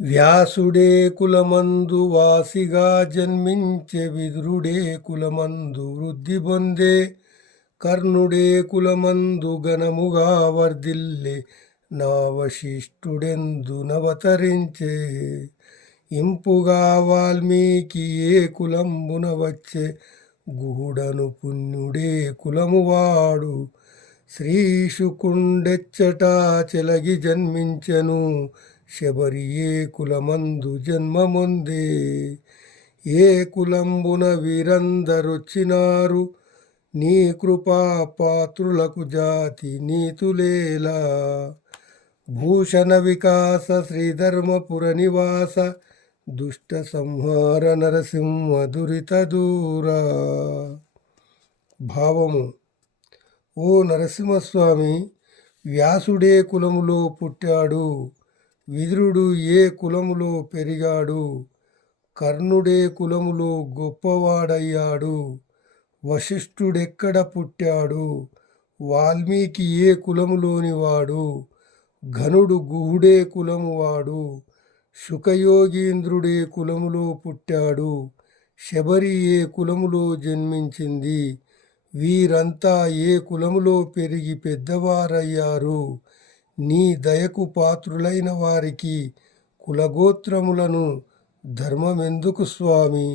వ్యాసుడే కులమందు వాసిగా జన్మించే, విదురుడే కులమందు వృద్ధి పొందే, కర్ణుడే కులమందు ఘనముగా వర్ధిల్లే, నా వశిష్ఠుడెందునవతరించే. ఇంపుగా వాల్మీకి ఏ కులంబున వచ్చే, గుహుడను పుణ్యుడే కులమువాడు. శ్రీశుకుండెచ్చట చెలగి జన్మించెను, శబరి ఏ కులమందు జన్మమొందే. ఏ కులంబున వీరందరొచ్చినారు, నీ కృపా పాత్రులకు జాతి నీతులేలా. భూషణ వికాస శ్రీధర్మపుర నివాస, దుష్ట సంహార నరసింహ దురిత దూరా. భావము: ఓ నరసింహస్వామి, వ్యాసుడే కులములో పుట్టాడు, విదురుడు ఏ కులములో పెరిగాడు, కర్ణుడే కులములో గొప్పవాడయ్యాడు, వశిష్ఠుడెక్కడ పుట్టాడు, వాల్మీకి ఏ కులములోనివాడు, ఘనుడు గుహుడే కులమువాడు, శుకయోగీంద్రుడే కులములో పుట్టాడు, శబరి ఏ కులములో జన్మించింది, వీరంతా ఏ కులములో పెరిగి పెద్దవారయ్యారు. నీ దయకు పాత్రులైన వారికి కులగోత్రములను ధర్మమెందుకు స్వామి?